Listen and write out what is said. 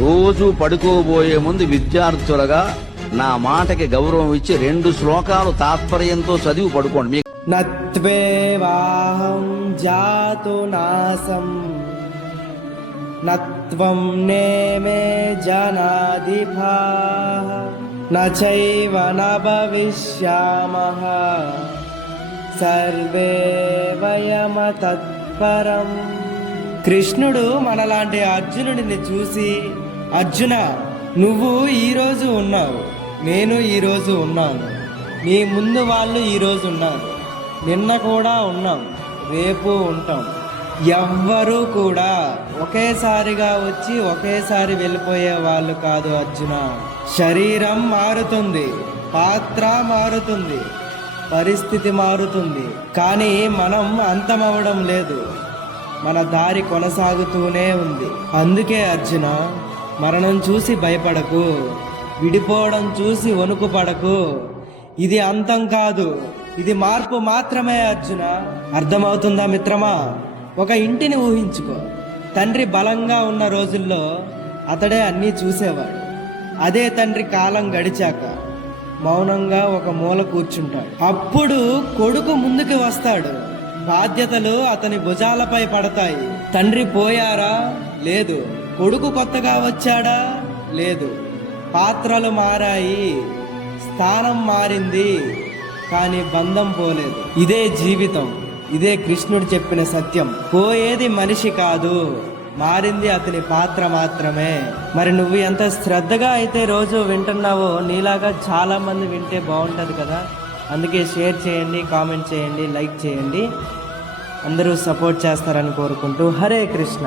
రోజు పడుకోబోయే ముందు విద్యార్థులుగా నా మాటకి గౌరవం ఇచ్చి 2 శ్లోకాలు తాత్పర్యంతో చదివి పడుకోండి. నత్వేవాహం జాతు నాసం నత్వం నేమే జనాధిపాః నచైవ న భవిష్యామః సర్వే వయమ తత్పరం. కృష్ణుడు మనలాంటి అర్జునుడిని చూసి, అర్జున, నువ్వు ఈరోజు ఉన్నావు, నేను ఈరోజు ఉన్నాను, నీ ముందు వాళ్ళు ఈరోజు ఉన్నారు, నిన్న కూడా ఉన్నాం, రేపు ఉంటాం. ఎవ్వరూ కూడా ఒకేసారిగా వచ్చి ఒకేసారి వెళ్ళిపోయే వాళ్ళు కాదు అర్జున. శరీరం మారుతుంది, పాత్ర మారుతుంది, పరిస్థితి మారుతుంది, కానీ మనం అంతమవడం లేదు. మన దారి కొనసాగుతూనే ఉంది. అందుకే అర్జున, మరణం చూసి భయపడకు, విడిపోవడం చూసి వణుకు పడకు. ఇది అంతం కాదు, ఇది మార్పు మాత్రమే అర్జున. అర్థమవుతుందా మిత్రమా? ఒక ఇంటిని ఊహించుకో. తండ్రి బలంగా ఉన్న రోజుల్లో అతడే అన్నీ చూసేవాడు. అదే తండ్రి కాలం గడిచాక మౌనంగా ఒక మూల కూర్చుంటాడు. అప్పుడు కొడుకు ముందుకు వస్తాడు. బాధ్యతలు అతని భుజాలపై పడతాయి. తండ్రి పోయారా? లేదు. కొడుకు కొత్తగా వచ్చాడా? లేదు. పాత్రలు మారాయి, స్థానం మారింది, కానీ బంధం పోలేదు. ఇదే జీవితం, ఇదే కృష్ణుడు చెప్పిన సత్యం. పోయేది మనిషి కాదు, మారింది అతని పాత్ర మాత్రమే. మరి నువ్వు ఎంత శ్రద్ధగా అయితే రోజు వింటున్నావో, నీలాగా చాలా మంది వింటే బాగుంటుంది కదా. అందుకే షేర్ చేయండి, కామెంట్ చేయండి, లైక్ చేయండి. అందరూ సపోర్ట్ చేస్తారని కోరుకుంటూ, హరే కృష్ణ.